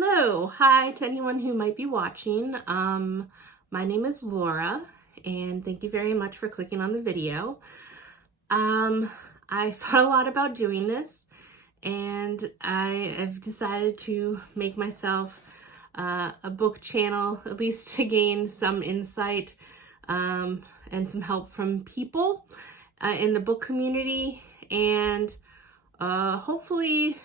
Hello, hi to anyone who might be watching. My name is Laura, and thank you very much for clicking on the video. I thought a lot about doing this, and I have decided to make myself a book channel, at least to gain some insight and some help from people in the book community, and hopefully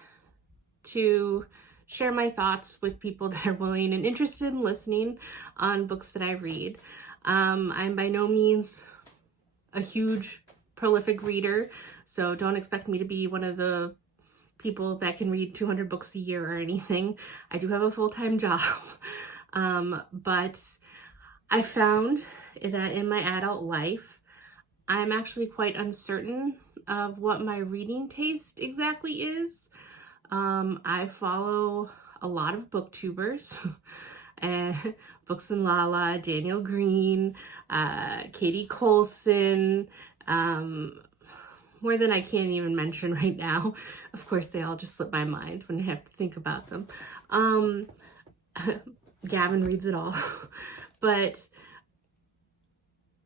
to share my thoughts with people that are willing and interested in listening on books that I read. I'm by no means a huge prolific reader, so don't expect me to be one of the people that can read 200 books a year or anything. I do have a full-time job, but I found that in my adult life, I'm actually quite uncertain of what my reading taste exactly is. I follow a lot of booktubers, Books and Lala, Daniel Green, Katie Colson, more than I can't even mention right now. Of course, they all just slip my mind when I have to think about them. Gavin reads it all. But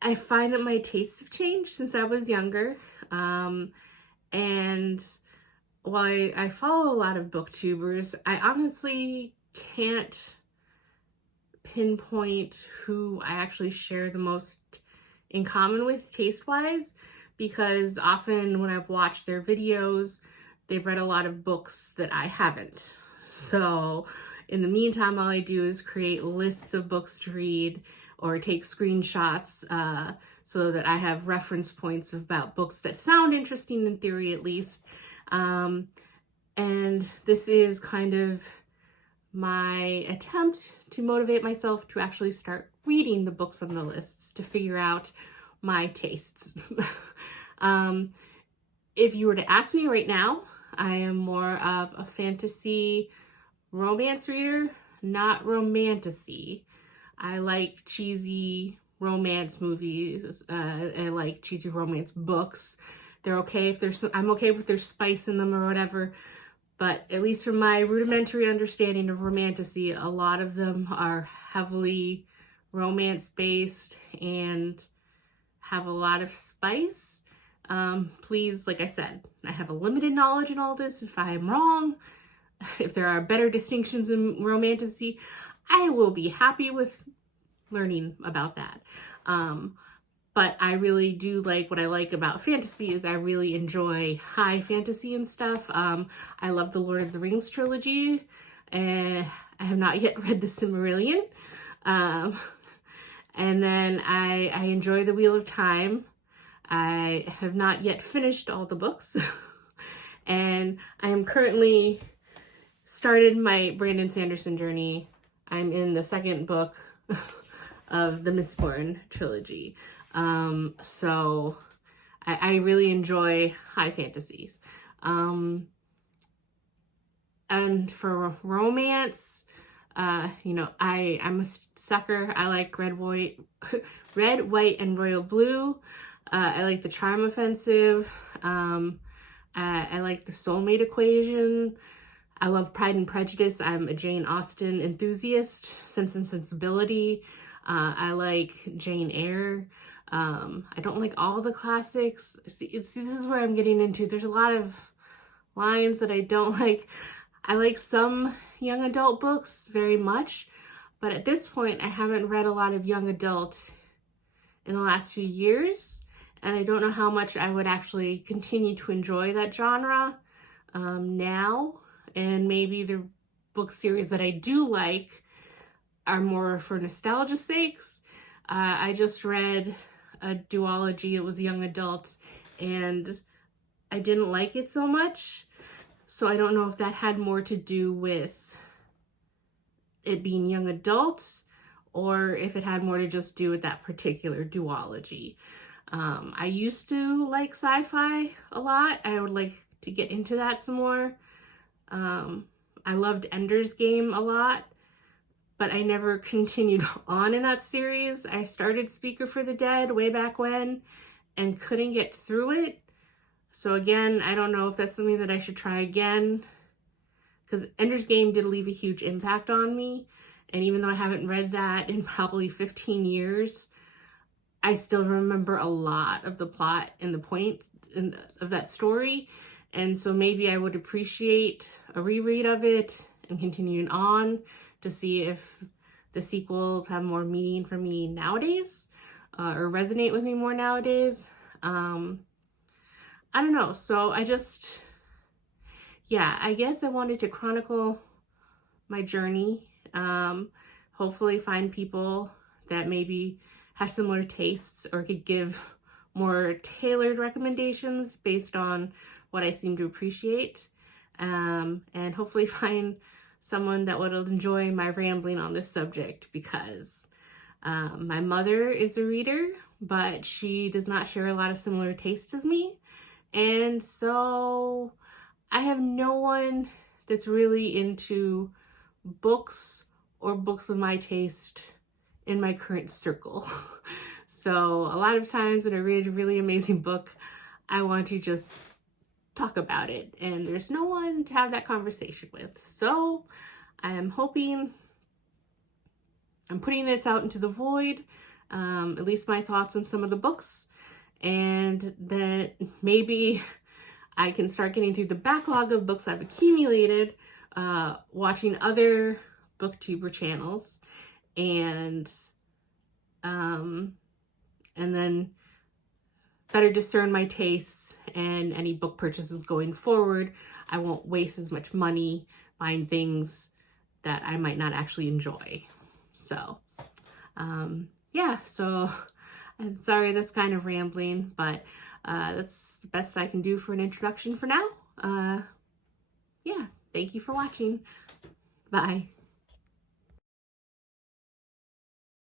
I find that my tastes have changed since I was younger. And while I follow a lot of booktubers, I honestly can't pinpoint who I actually share the most in common with taste-wise, because often when I've watched their videos, they've read a lot of books that I haven't. So in the meantime, all I do is create lists of books to read or take screenshots so that I have reference points about books that sound interesting in theory, at least. And this is kind of my attempt to motivate myself to actually start reading the books on the lists to figure out my tastes. If you were to ask me right now, I am more of a fantasy romance reader, not romantasy. I like cheesy romance movies. I like cheesy romance books. They're okay if there's, I'm okay if there's spice in them or whatever, but at least from my rudimentary understanding of romantasy, a lot of them are heavily romance-based and have a lot of spice. Please, like I said, I have a limited knowledge in all this. If I am wrong, if there are better distinctions in romantasy, I will be happy with learning about that. But I really do like, what I like about fantasy is I really enjoy high fantasy and stuff. I love the Lord of the Rings trilogy, and I have not yet read the Silmarillion. And then I enjoy the Wheel of Time. I have not yet finished all the books. And I am currently started my Brandon Sanderson journey. I'm in the second book of the Mistborn trilogy. So I really enjoy high fantasies. And for romance, you know, I'm a sucker. I like red, white, and royal blue. I like the Charm Offensive. I like the Soulmate Equation. I love Pride and Prejudice. I'm a Jane Austen enthusiast. Sense and Sensibility. I like Jane Eyre. I don't like all the classics. See, this is where I'm getting into. There's a lot of lines that I don't like. I like some young adult books very much, but at this point, I haven't read a lot of young adult in the last few years, and I don't know how much I would actually continue to enjoy that genre now. And maybe the book series that I do like are more for nostalgia's sakes. I just read a duology. It was young adult, and I didn't like it so much. So I don't know if that had more to do with it being young adult, or if it had more to just do with that particular duology. I used to like sci-fi a lot. I would like to get into that some more. I loved Ender's Game a lot, but I never continued on in that series. I started Speaker for the Dead way back when and couldn't get through it. So again, I don't know if that's something that I should try again. because Ender's Game did leave a huge impact on me. And even though I haven't read that in probably 15 years, I still remember a lot of the plot and the point of that story. And so maybe I would appreciate a reread of it and continuing on to see if the sequels have more meaning for me nowadays, or resonate with me more nowadays. I don't know. So I guess I wanted to chronicle my journey. Hopefully find people that maybe have similar tastes or could give more tailored recommendations based on what I seem to appreciate. And hopefully find someone that would enjoy my rambling on this subject, because my mother is a reader, but she does not share a lot of similar tastes as me. And so I have no one that's really into books or books of my taste in my current circle. So a lot of times when I read a really amazing book, I want to just talk about it, and there's no one to have that conversation with. So I'm hoping I'm putting this out into the void, at least my thoughts on some of the books, and that maybe I can start getting through the backlog of books I've accumulated, watching other booktuber channels, and then better discern my tastes, and any book purchases going forward, I won't waste as much money buying things that I might not actually enjoy. So, so I'm sorry that's kind of rambling, but that's the best I can do for an introduction for now. Thank you for watching. Bye.